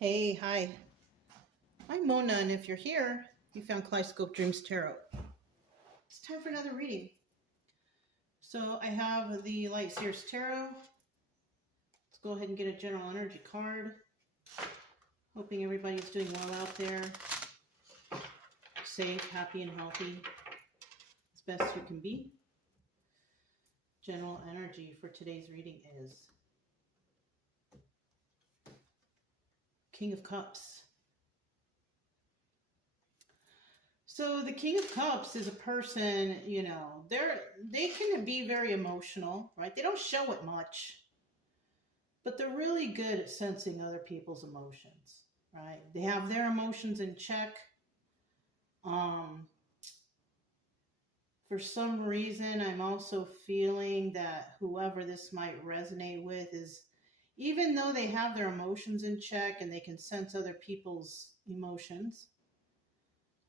Hey, hi. I'm Mona, and if you're here, you found Kaleidoscope Dreams Tarot. It's time for another reading. So I have the Light Seers Tarot. Let's go ahead and get a general energy card. Hoping everybody's doing well out there. Safe, happy, and healthy. As best you can be. General energy for today's reading is King of Cups. So the King of Cups is a person, they can be very emotional, right? They don't show it much, but they're really good at sensing other people's emotions, right? They have their emotions in check. For some reason, I'm also feeling that whoever this might resonate with is, even though they have their emotions in check and they can sense other people's emotions,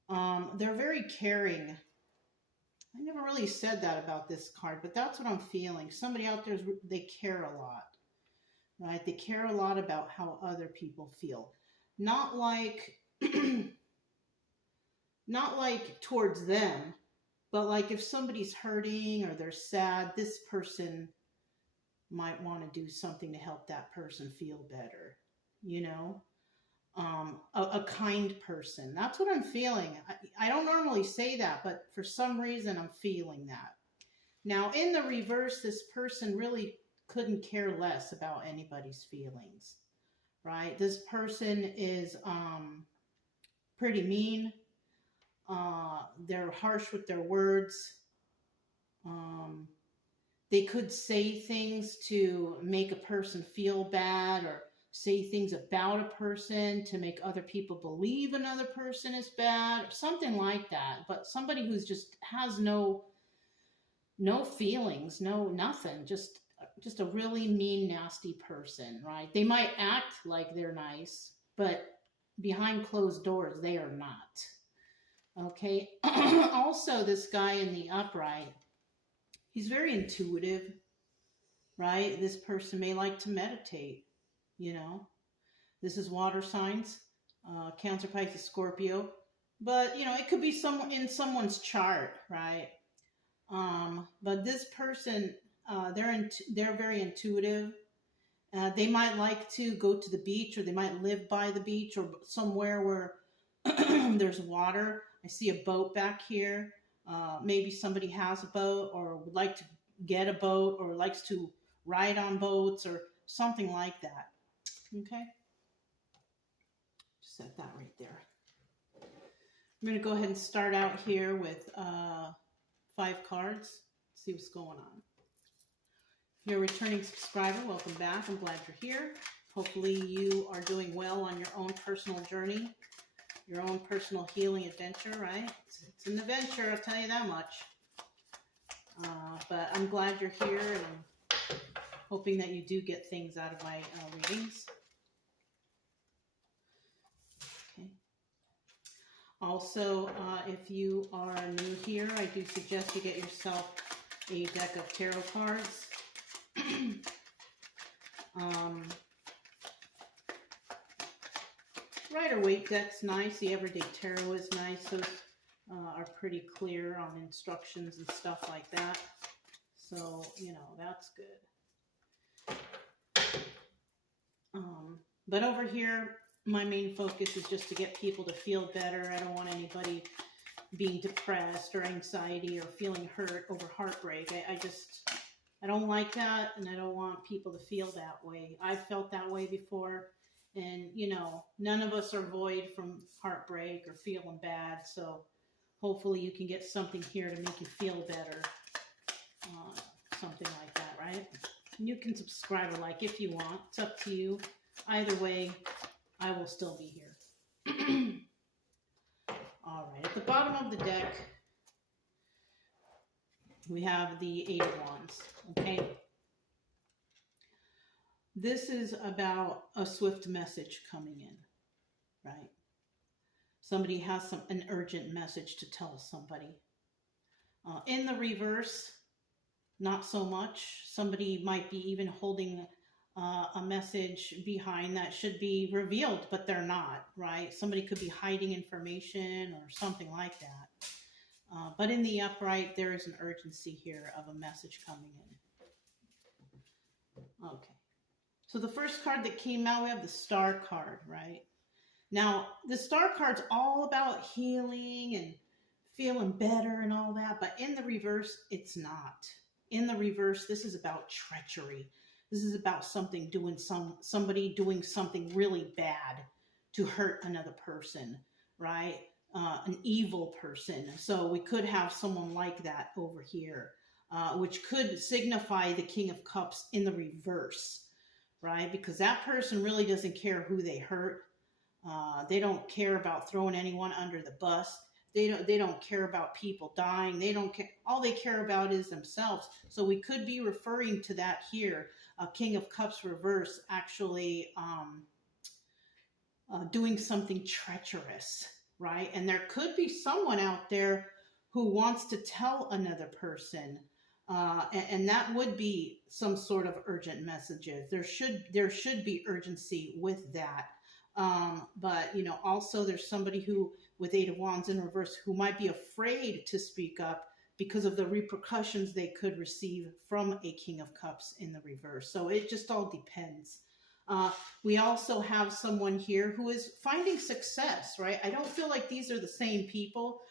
they're very caring. I never really said that about this card, but that's what I'm feeling. Somebody out there, they care a lot, right? They care a lot about how other people feel. Not like, not like towards them, but like if somebody's hurting or they're sad, this person might want to do something to help that person feel better, a kind person. That's what I'm feeling. I don't normally say that, but for some reason I'm feeling that. Now, in the reverse, this person really couldn't care less about anybody's feelings, right? This person is pretty mean. They're harsh with their words. They could say things to make a person feel bad, or say things about a person to make other people believe another person is bad, or something like that. But somebody who's just has no feelings, nothing, just a really mean, nasty person, right? They might act like they're nice, but behind closed doors, they are not. Okay. Also, this guy in the upright, he's very intuitive, right? This person may like to meditate, This is water signs, Cancer, Pisces, Scorpio. But, it could be in someone's chart, right? But this person, they're very intuitive. They might like to go to the beach, or they might live by the beach, or somewhere where there's water. I see a boat back here. Maybe somebody has a boat, or would like to get a boat, or likes to ride on boats, or something like that. Okay. Set that right there. I'm going to go ahead and start out here with 5 cards. See what's going on. If you're a returning subscriber, welcome back. I'm glad you're here. Hopefully you are doing well on your own personal journey, your own personal healing adventure, right? It's an adventure, I'll tell you that much. But I'm glad you're here, and I'm hoping that you do get things out of my readings. Okay. Also, if you are new here, I do suggest you get yourself a deck of tarot cards. Rider-Waite deck's nice. The Everyday Tarot is nice. Those are pretty clear on instructions and stuff like that. So, that's good. But over here, my main focus is just to get people to feel better. I don't want anybody being depressed or anxiety or feeling hurt over heartbreak. I don't like that, and I don't want people to feel that way. I've felt that way before, and, none of us are void from heartbreak or feeling bad, so hopefully you can get something here to make you feel better, something like that, right? And you can subscribe or like if you want. It's up to you. Either way, I will still be here. All right, at the bottom of the deck, we have the 8 of Wands, okay? This is about a swift message coming in, right? Somebody has an urgent message to tell somebody. In the reverse, not so much. Somebody might be even holding a message behind that should be revealed, but they're not, right? Somebody could be hiding information or something like that. But in the upright, there is an urgency here of a message coming in. Okay. So the first card that came out, we have the Star card, right? Now, the Star card's all about healing and feeling better and all that, but in the reverse, it's not. In the reverse, this is about treachery. This is about somebody doing something really bad to hurt another person, right? An evil person. So we could have someone like that over here, which could signify the King of Cups in the reverse, right? Because that person really doesn't care who they hurt. They don't care about throwing anyone under the bus. They don't care about people dying. They don't care. All they care about is themselves. So we could be referring to that here. King of Cups reverse, actually doing something treacherous, right? And there could be someone out there who wants to tell another person, and that would be some sort of urgent messages. There should be urgency with that. But you know, also there's somebody who, with Eight of Wands in reverse, who might be afraid to speak up because of the repercussions they could receive from a King of Cups in the reverse. So it just all depends. We also have someone here who is finding success, right? I don't feel like these are the same people.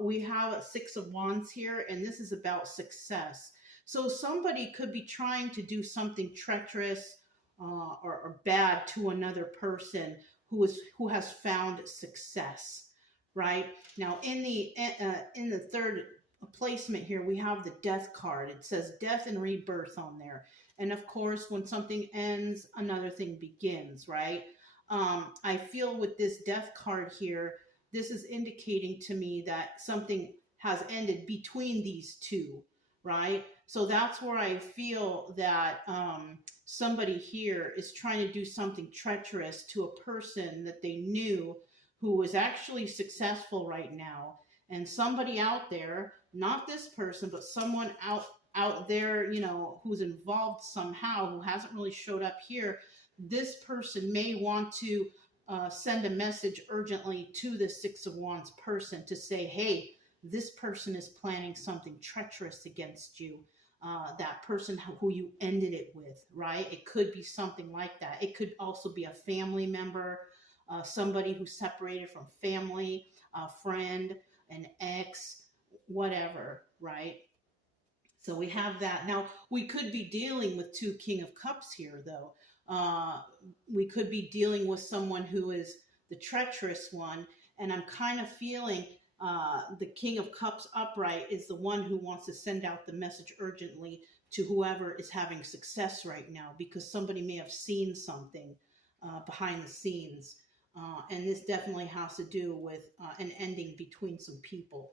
We have a Six of Wands here, and this is about success. So somebody could be trying to do something treacherous or bad to another person who has found success, right? Now, in the third placement here, we have the Death card. It says death and rebirth on there. And of course, when something ends, another thing begins, right? I feel with this Death card here, this is indicating to me that something has ended between these two, right? So that's where I feel that somebody here is trying to do something treacherous to a person that they knew who is actually successful right now. And somebody out there, not this person, but someone out there, you know, who's involved somehow, who hasn't really showed up here, this person may want to send a message urgently to the Six of Wands person to say, hey, this person is planning something treacherous against you. That person who you ended it with, right? It could be something like that. It could also be a family member, somebody who separated from family, a friend, an ex, whatever, right? So we have that. Now, we could be dealing with two King of Cups here, though. We could be dealing with someone who is the treacherous one, and I'm kind of feeling the King of Cups upright is the one who wants to send out the message urgently to whoever is having success right now, because somebody may have seen something behind the scenes. And this definitely has to do with an ending between some people.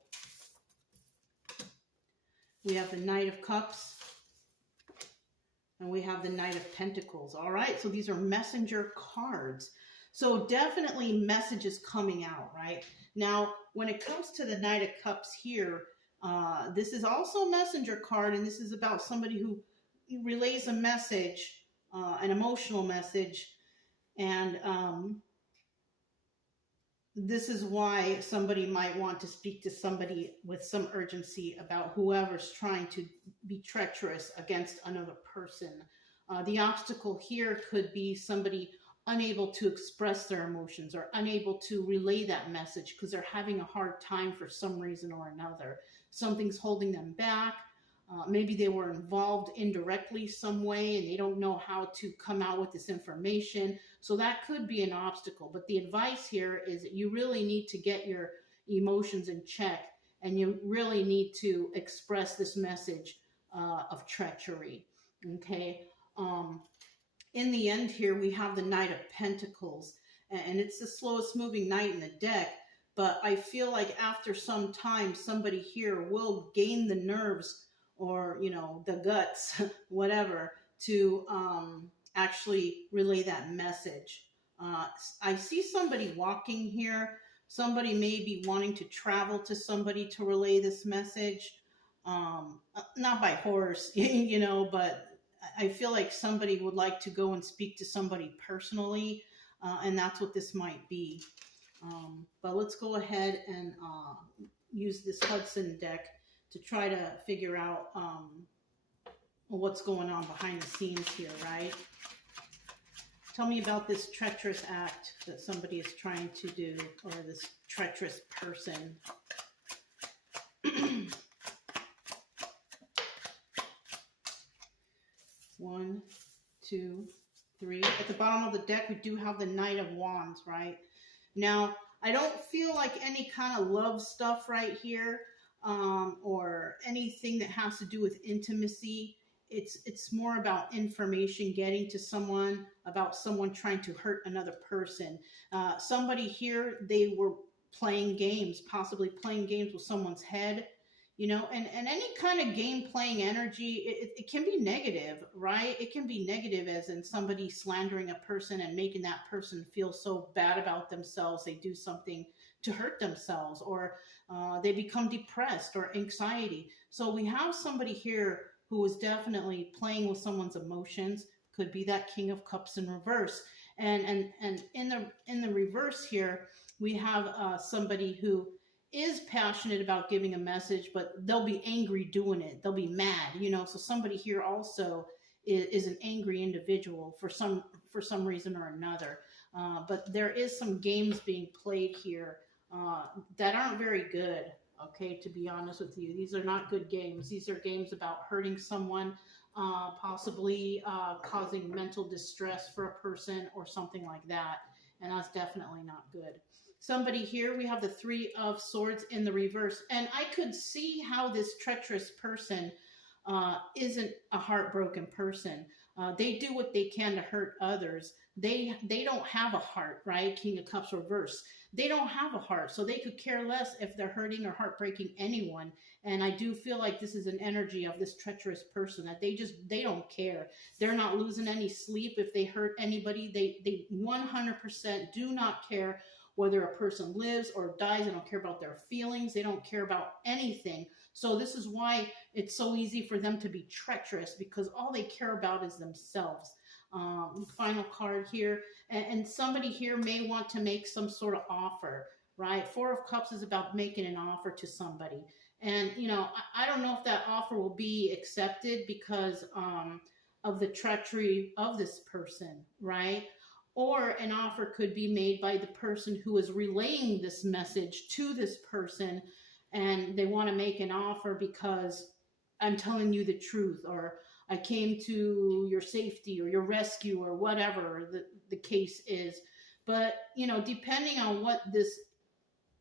We have the Knight of Cups, and we have the Knight of Pentacles. All right, so these are messenger cards. So definitely messages coming out, right? Now, when it comes to the Knight of Cups here, this is also a messenger card, and this is about somebody who relays a message, an emotional message, and this is why somebody might want to speak to somebody with some urgency about whoever's trying to be treacherous against another person. The obstacle here could be somebody unable to express their emotions or unable to relay that message because they're having a hard time for some reason or another. Something's holding them back. Maybe they were involved indirectly some way and they don't know how to come out with this information. So that could be an obstacle. But the advice here is that you really need to get your emotions in check, and you really need to express this message of treachery. Okay. In the end here, we have the Knight of Pentacles, and it's the slowest moving knight in the deck. But I feel like after some time, somebody here will gain the nerves or, you know, the guts, whatever, to actually relay that message. I see somebody walking here. Somebody may be wanting to travel to somebody to relay this message. Not by horse, you know, but I feel like somebody would like to go and speak to somebody personally, and that's what this might be. But let's go ahead and use this Hudson deck to try to figure out what's going on behind the scenes here, right? Tell me about this treacherous act that somebody is trying to do, or this treacherous person. One, two, three. At the bottom of the deck, we do have the Knight of Wands, right? Now, I don't feel like any kind of love stuff right here, or anything that has to do with intimacy. It's more about information getting to someone, about someone trying to hurt another person. Somebody here, they were playing games, possibly playing games with someone's head. And any kind of game playing energy, it can be negative, right? It can be negative, as in somebody slandering a person and making that person feel so bad about themselves, they do something to hurt themselves, or they become depressed or anxiety. So we have somebody here who is definitely playing with someone's emotions. Could be that King of Cups in reverse. And in the reverse here, we have somebody who is passionate about giving a message, but they'll be angry doing it. They'll be mad, So somebody here also is an angry individual for some reason or another. But there is some games being played here that aren't very good. Okay, to be honest with you, these are not good games. These are games about hurting someone, possibly causing mental distress for a person or something like that. And that's definitely not good. Somebody here, we have the Three of Swords in the reverse. And I could see how this treacherous person isn't a heartbroken person. They do what they can to hurt others. They don't have a heart, right? King of Cups reverse. They don't have a heart, so they could care less if they're hurting or heartbreaking anyone. And I do feel like this is an energy of this treacherous person, that they don't care. They're not losing any sleep if they hurt anybody. They 100% do not care whether a person lives or dies. They don't care about their feelings. They don't care about anything. So this is why it's so easy for them to be treacherous, because all they care about is themselves. Final card here. And somebody here may want to make some sort of offer, right? Four of Cups is about making an offer to somebody. And, I don't know if that offer will be accepted because of the treachery of this person, right? Or an offer could be made by the person who is relaying this message to this person, and they want to make an offer because I'm telling you the truth, or I came to your safety or your rescue, or whatever the case is. But, depending on what this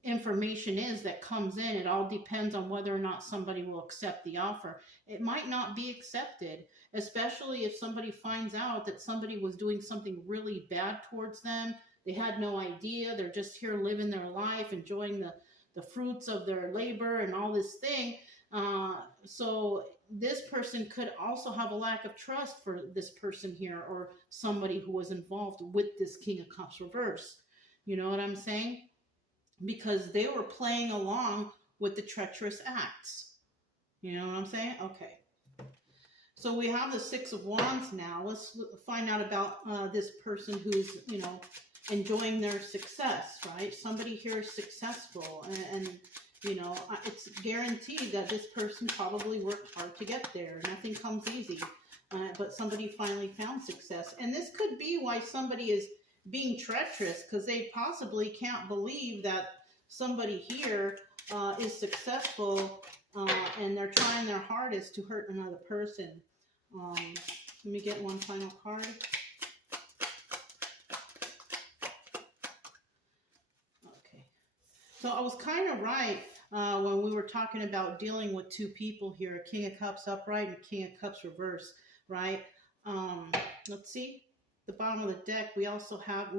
information is that comes in, it all depends on whether or not somebody will accept the offer. It might not be accepted, especially if somebody finds out that somebody was doing something really bad towards them. They had no idea. They're just here living their life, enjoying the fruits of their labor and all this thing. So this person could also have a lack of trust for this person here, or somebody who was involved with this King of Cups reverse. You know what I'm saying? Because they were playing along with the treacherous acts. You know what I'm saying? Okay. So we have the Six of Wands now. Let's find out about this person who's, enjoying their success, right? Somebody here is successful, and it's guaranteed that this person probably worked hard to get there. Nothing comes easy, but somebody finally found success. And this could be why somebody is being treacherous, because they possibly can't believe that somebody here is successful, and they're trying their hardest to hurt another person. Let me get one final card. Okay. So I was kind of right when we were talking about dealing with two people here, King of Cups upright and King of Cups reverse, right? Let's see. The bottom of the deck, we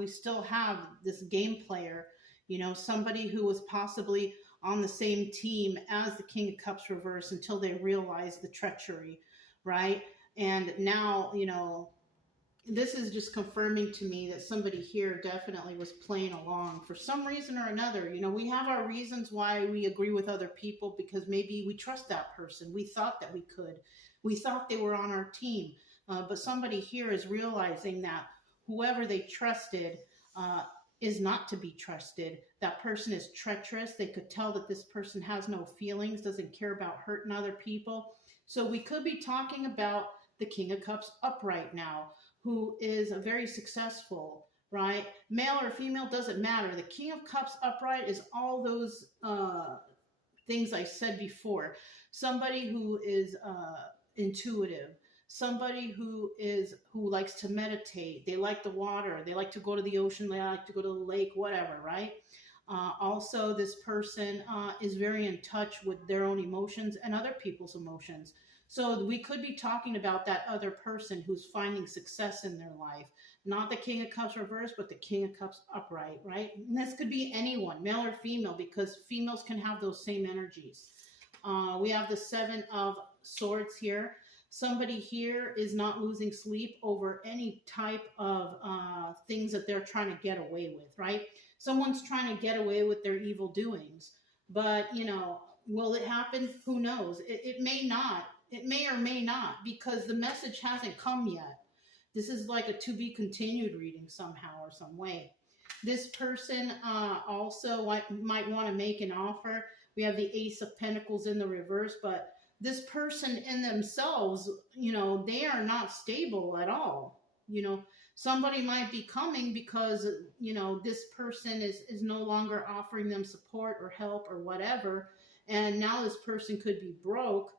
still have this game player, somebody who was possibly on the same team as the King of Cups reverse until they realized the treachery, right? And now, this is just confirming to me that somebody here definitely was playing along for some reason or another. We have our reasons why we agree with other people, because maybe we trust that person. We thought that we could. We thought they were on our team. But somebody here is realizing that whoever they trusted is not to be trusted. That person is treacherous. They could tell that this person has no feelings, doesn't care about hurting other people. So we could be talking about the King of Cups upright now, who is a very successful, right? Male or female, doesn't matter. The King of Cups upright is all those things I said before. Somebody who is intuitive, somebody who likes to meditate. They like the water. They like to go to the ocean. They like to go to the lake, whatever, right? Also, this person is very in touch with their own emotions and other people's emotions. So we could be talking about that other person who's finding success in their life. Not the King of Cups reversed, but the King of Cups upright, right? And this could be anyone, male or female, because females can have those same energies. We have the Seven of Swords here. Somebody here is not losing sleep over any type of things that they're trying to get away with, right? Someone's trying to get away with their evil doings. But, you know, will it happen? Who knows? It may not. It may or may not, because the message hasn't come yet. This is like a to be continued reading somehow or some way. This person also might want to make an offer. We have the Ace of Pentacles in the reverse, but this person in themselves, you know, they are not stable at all. You know, somebody might be coming because, you know, this person is no longer offering them support or help or whatever. And now this person could be broke,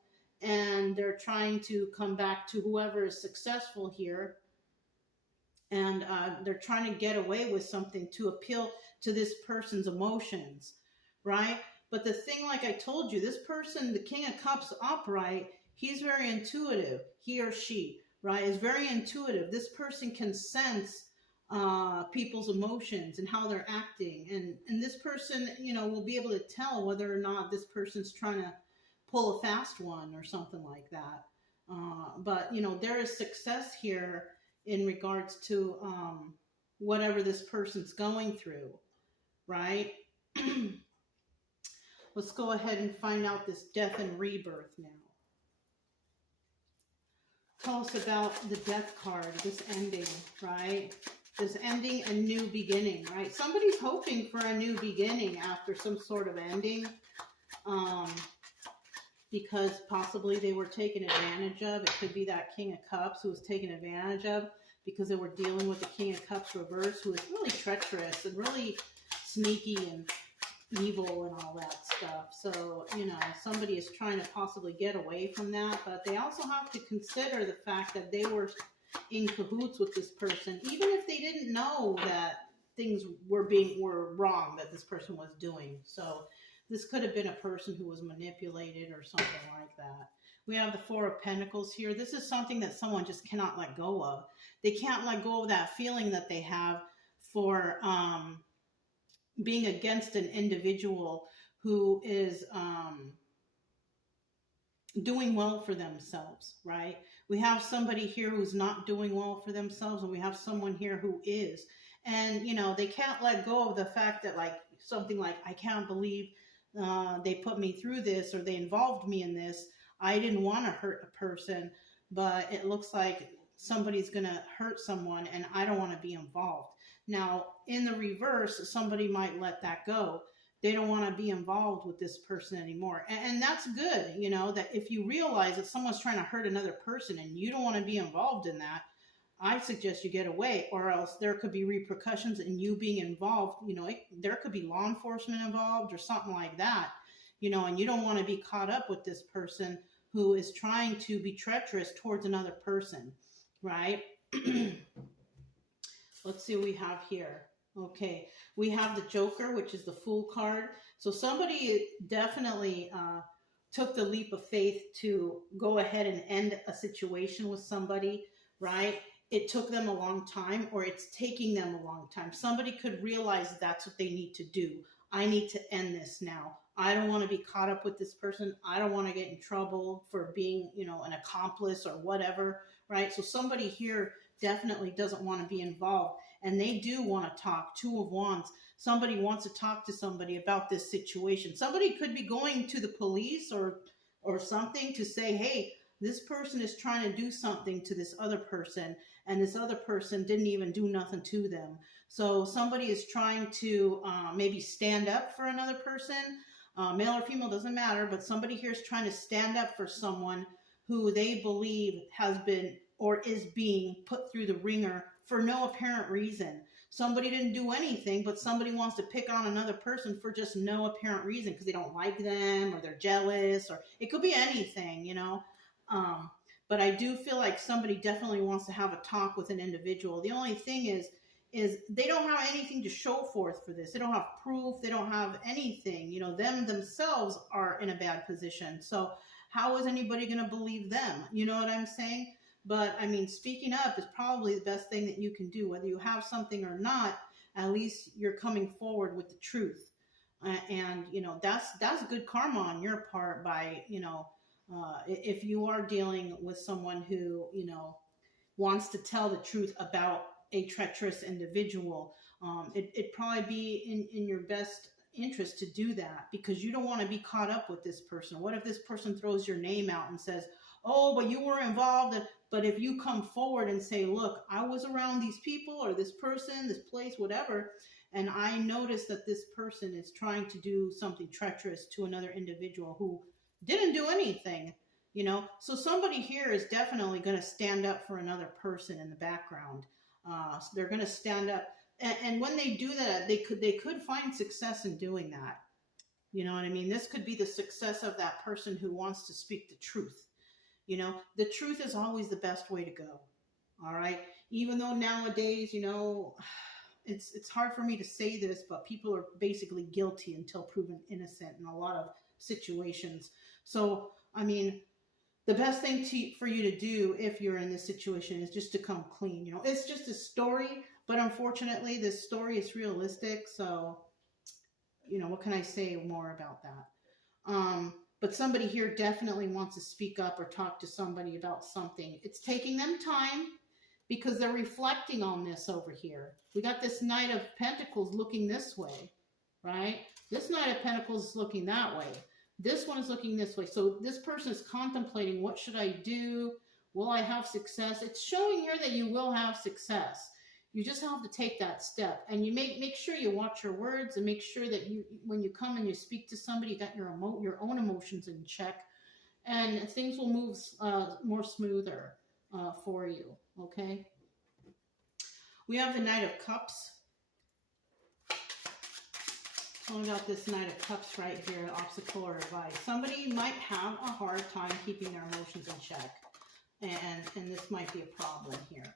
and they're trying to come back to whoever is successful here. And they're trying to get away with something to appeal to this person's emotions, right? But the thing, like I told you, this person, the King of Cups upright, he's very intuitive. He or she, right, is very intuitive. This person can sense people's emotions and how they're acting. And this person, you know, will be able to tell whether or not this person's trying to pull a fast one or something like that. But, you know, there is success here in regards to whatever this person's going through, right? Let's go ahead and find out this death and rebirth now. Tell us about the death card, this ending, right? This ending and new beginning, right? Somebody's hoping for a new beginning after some sort of ending. Because possibly they were taken advantage of. It could be that King of Cups who was taken advantage of because they were dealing with the King of Cups reverse, who is really treacherous and really sneaky and evil and all that stuff. So, you know, somebody is trying to possibly get away from that, but they also have to consider the fact that they were in cahoots with this person, even if they didn't know that things were wrong that this person was doing. So this could have been a person who was manipulated or something like that. We have the Four of Pentacles here. This is something that someone just cannot let go of. They can't let go of that feeling that they have for being against an individual who is doing well for themselves, right? We have somebody here who's not doing well for themselves, and we have someone here who is. And, you know, they can't let go of the fact that, like, something like, I can't believe they put me through this, or they involved me in this. I didn't want to hurt a person, but it looks like somebody's going to hurt someone, and I don't want to be involved. Now, in the reverse, somebody might let that go. They don't want to be involved with this person anymore. And that's good, you know, that if you realize that someone's trying to hurt another person and you don't want to be involved in that, I suggest you get away, or else there could be repercussions in you being involved. You know, there could be law enforcement involved or something like that, you know, and you don't want to be caught up with this person who is trying to be treacherous towards another person, right? Let's see what we have here. Okay, we have the Joker, which is the Fool card. So somebody definitely took the leap of faith to go ahead and end a situation with somebody, right? It took them a long time, or it's taking them a long time. Somebody could realize that's what they need to do. I need to end this now. I don't want to be caught up with this person. I don't want to get in trouble for being, you know, an accomplice or whatever, right? So somebody here definitely doesn't want to be involved, and they do want to talk. Two of Wands. Somebody wants to talk to somebody about this situation. Somebody could be going to the police or something to say, hey, this person is trying to do something to this other person, and this other person didn't even do nothing to them. So somebody is trying to maybe stand up for another person, male or female, doesn't matter, but somebody here is trying to stand up for someone who they believe has been or is being put through the ringer for no apparent reason. Somebody didn't do anything, but somebody wants to pick on another person for just no apparent reason because they don't like them or they're jealous, or it could be anything, you know. But I do feel like somebody definitely wants to have a talk with an individual. The only thing is they don't have anything to show forth for this. They don't have proof. They don't have anything. You know, them themselves are in a bad position. So how is anybody going to believe them? You know what I'm saying? But I mean, speaking up is probably the best thing that you can do. Whether you have something or not, at least you're coming forward with the truth. And, you know, that's good karma on your part by, you know, if you are dealing with someone who, you know, wants to tell the truth about a treacherous individual, it'd probably be in your best interest to do that, because you don't want to be caught up with this person. What if this person throws your name out and says, oh, but you were involved? But if you come forward and say, look, I was around these people or this person, this place, whatever, and I noticed that this person is trying to do something treacherous to another individual who didn't do anything, you know. So somebody here is definitely going to stand up for another person in the background. So they're going to stand up. And when they do that, they could find success in doing that. You know what I mean? This could be the success of that person who wants to speak the truth. You know, the truth is always the best way to go. All right. Even though nowadays, you know, it's hard for me to say this, but people are basically guilty until proven innocent in a lot of situations. So, I mean, the best thing for you to do if you're in this situation is just to come clean. You know, it's just a story, but unfortunately, this story is realistic. So, you know, what can I say more about that? But somebody here definitely wants to speak up or talk to somebody about something. It's taking them time because they're reflecting on this over here. We got this Knight of Pentacles looking this way, right? This Knight of Pentacles is looking that way. This one is looking this way. So this person is contemplating, what should I do? Will I have success? It's showing here that you will have success. You just have to take that step, and you make sure you watch your words, and make sure that you, when you come and you speak to somebody, you got your own emotions in check, and things will move more smoother for you. Okay. We have the Knight of Cups. Talking about this Knight of Cups right here, obstacle or advice. Somebody might have a hard time keeping their emotions in check, and this might be a problem here.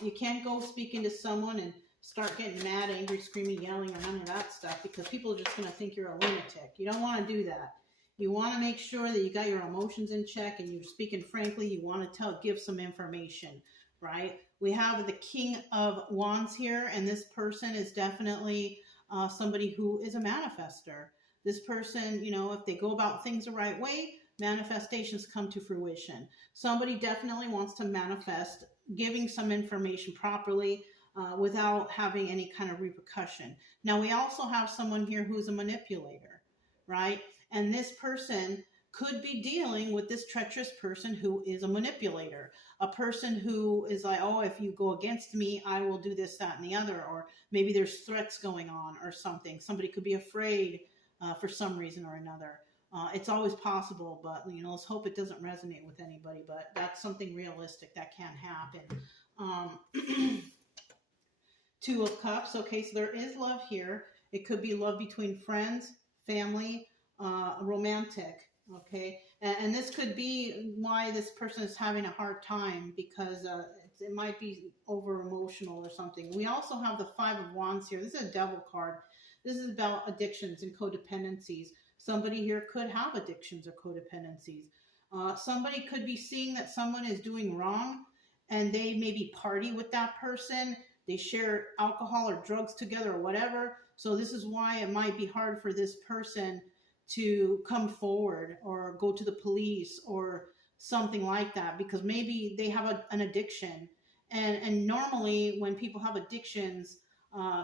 You can't go speaking to someone and start getting mad, angry, screaming, yelling, or none of that stuff, because people are just going to think you're a lunatic. You don't want to do that. You want to make sure that you got your emotions in check and you're speaking frankly. You want to give some information, right? We have the King of Wands here, and this person is definitely somebody who is a manifester. This person, you know, if they go about things the right way, manifestations come to fruition. Somebody definitely wants to manifest, giving some information properly without having any kind of repercussion. Now, we also have someone here who's a manipulator, right? And this person could be dealing with this treacherous person who is a manipulator, a person who is like, oh, if you go against me, I will do this, that, and the other, or maybe there's threats going on or something. Somebody could be afraid for some reason or another. It's always possible, but, you know, let's hope it doesn't resonate with anybody, but that's something realistic that can happen. Two of Cups. Okay, so there is love here. It could be love between friends, family, romantic. Okay, and this could be why this person is having a hard time, because it might be over emotional or something. We also have the Five of Wands here. This is a Devil card. This is about addictions and codependencies. Somebody here could have addictions or codependencies. Somebody could be seeing that someone is doing wrong, and they maybe party with that person. They share alcohol or drugs together or whatever. So this is why it might be hard for this person to come forward or go to the police or something like that, because maybe they have an addiction. And normally when people have addictions,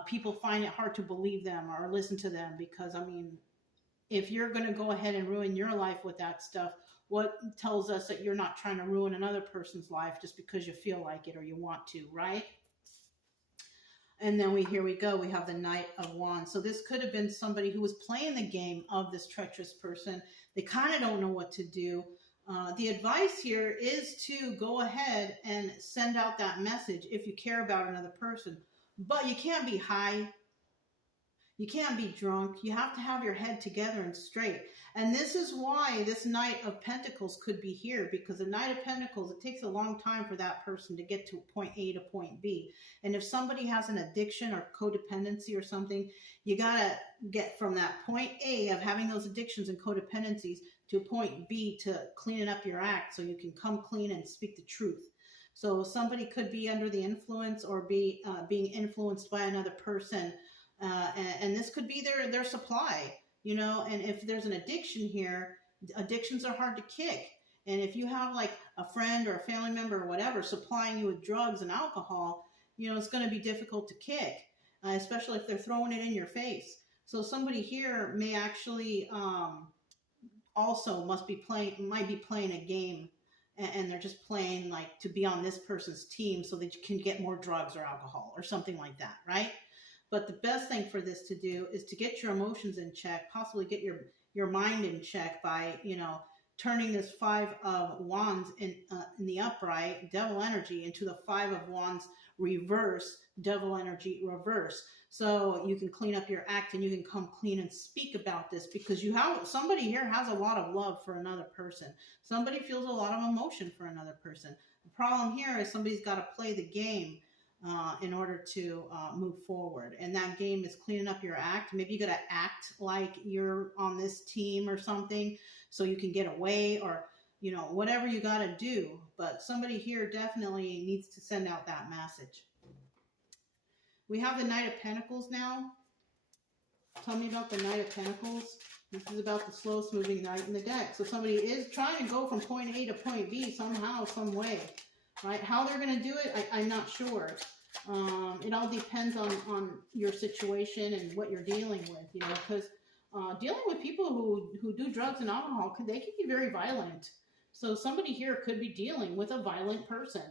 people find it hard to believe them or listen to them, because, I mean, if you're going to go ahead and ruin your life with that stuff, what tells us that you're not trying to ruin another person's life just because you feel like it or you want to, right? And then here we go. We have the Knight of Wands. So this could have been somebody who was playing the game of this treacherous person. They kind of don't know what to do. The advice here is to go ahead and send out that message if you care about another person. But you can't be high. You can't be drunk. You have to have your head together and straight. And this is why this Knight of Pentacles could be here, because the Knight of Pentacles, it takes a long time for that person to get to point A to point B. And if somebody has an addiction or codependency or something, you got to get from that point A of having those addictions and codependencies to point B to cleaning up your act so you can come clean and speak the truth. So somebody could be under the influence or be being influenced by another person. And this could be their supply, you know, and if there's an addiction here, addictions are hard to kick. And if you have like a friend or a family member or whatever supplying you with drugs and alcohol, you know, it's going to be difficult to kick, especially if they're throwing it in your face. So somebody here may actually also might be playing a game, and they're just playing like to be on this person's team so that you can get more drugs or alcohol or something like that, right? But the best thing for this to do is to get your emotions in check, possibly get your mind in check by, you know, turning this Five of Wands in the upright, devil energy, into the Five of Wands reverse, devil energy reverse. So you can clean up your act and you can come clean and speak about this, because somebody here has a lot of love for another person. Somebody feels a lot of emotion for another person. The problem here is somebody's got to play the game in order to move forward. And that game is cleaning up your act. Maybe you got to act like you're on this team or something so you can get away, or, you know, whatever you got to do. But somebody here definitely needs to send out that message. We have the Knight of Pentacles now. Tell me about the Knight of Pentacles. This is about the slowest moving knight in the deck. So somebody is trying to go from point A to point B somehow, some way. Right? How they're going to do it, I'm not sure. It all depends on your situation and what you're dealing with, you know, because dealing with people who do drugs and alcohol, they can be very violent. So somebody here could be dealing with a violent person.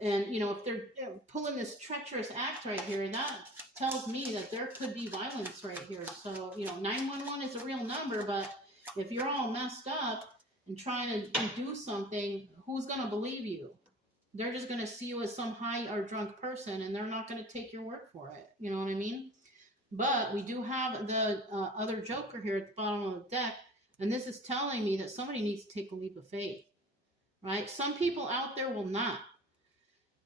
And, you know, if they're pulling this treacherous act right here, that tells me that there could be violence right here. So, you know, 911 is a real number, but if you're all messed up and trying to do something, who's going to believe you? They're just going to see you as some high or drunk person, and they're not going to take your word for it. You know what I mean? But we do have the other Joker here at the bottom of the deck, and this is telling me that somebody needs to take a leap of faith, right? Some people out there will not,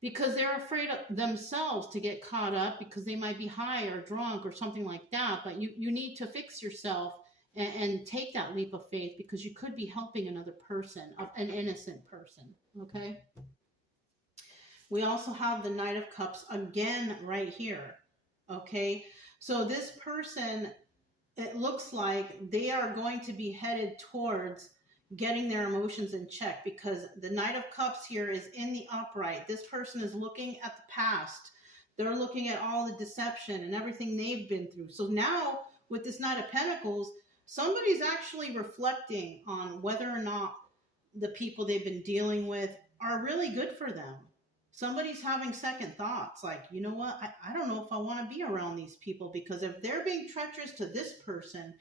because they're afraid of themselves to get caught up because they might be high or drunk or something like that. But you need to fix yourself and take that leap of faith, because you could be helping another person, an innocent person, okay? We also have the Knight of Cups again right here, okay? So this person, it looks like they are going to be headed towards getting their emotions in check, because the Knight of Cups here is in the upright. This person is looking at the past. They're looking at all the deception and everything they've been through. So now with this Knight of Pentacles, somebody's actually reflecting on whether or not the people they've been dealing with are really good for them. Somebody's having second thoughts, like, you know what, I don't know if I want to be around these people, because if they're being treacherous to this person,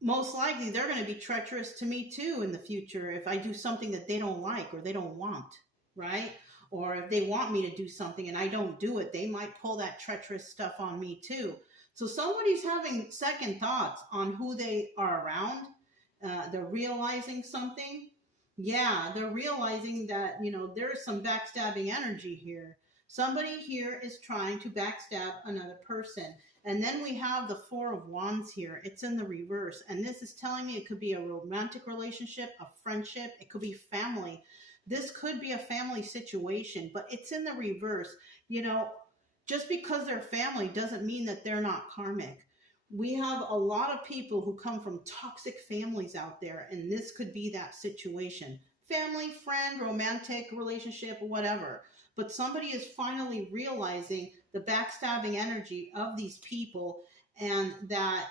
most likely they're going to be treacherous to me too in the future if I do something that they don't like or they don't want, right? Or if they want me to do something and I don't do it, they might pull that treacherous stuff on me too. So somebody's having second thoughts on who they are around. They're realizing something. Yeah, they're realizing that, you know, there's some backstabbing energy here. Somebody here is trying to backstab another person. And then we have the Four of Wands here. It's in the reverse. And this is telling me it could be a romantic relationship, a friendship. It could be family. This could be a family situation, but it's in the reverse. You know, just because they're family doesn't mean that they're not karmic. We have a lot of people who come from toxic families out there, and this could be that situation. Family, friend, romantic relationship, whatever. But somebody is finally realizing the backstabbing energy of these people, and that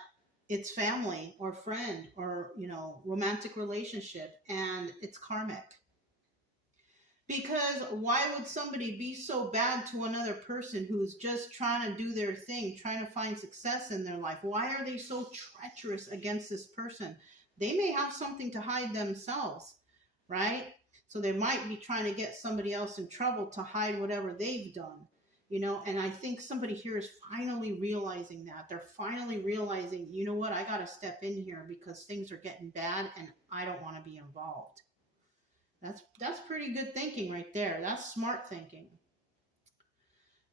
it's family or friend or, romantic relationship, and it's karmic. Because why would somebody be so bad to another person who's just trying to do their thing, trying to find success in their life? Why are they so treacherous against this person? They may have something to hide themselves, right? So they might be trying to get somebody else in trouble to hide whatever they've done, and I think somebody here is finally realizing that. They're finally realizing, you know what, I got to step in here because things are getting bad and I don't want to be involved. That's pretty good thinking right there. That's smart thinking.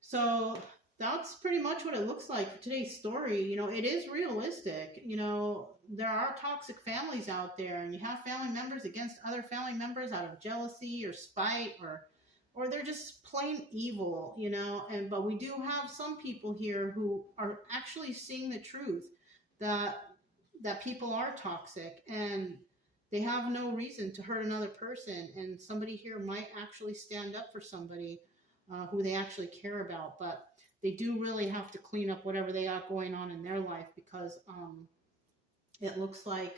So that's pretty much what it looks like for today's story. It is realistic. There are toxic families out there, and you have family members against other family members out of jealousy or spite, or they're just plain evil, but we do have some people here who are actually seeing the truth that people are toxic and they have no reason to hurt another person, and somebody here might actually stand up for somebody who they actually care about. But they do really have to clean up whatever they got going on in their life, because it looks like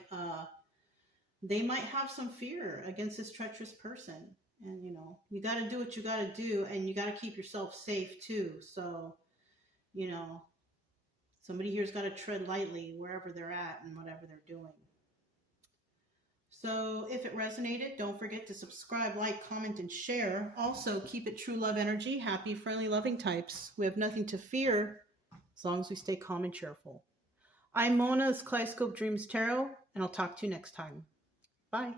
they might have some fear against this treacherous person. And, you got to do what you got to do, and you got to keep yourself safe too. So, somebody here's got to tread lightly wherever they're at and whatever they're doing. So if it resonated, don't forget to subscribe, like, comment, and share. Also, keep it true love energy, happy, friendly, loving types. We have nothing to fear as long as we stay calm and cheerful. I'm Mona, this Kaleidoscope Dreams Tarot, and I'll talk to you next time. Bye.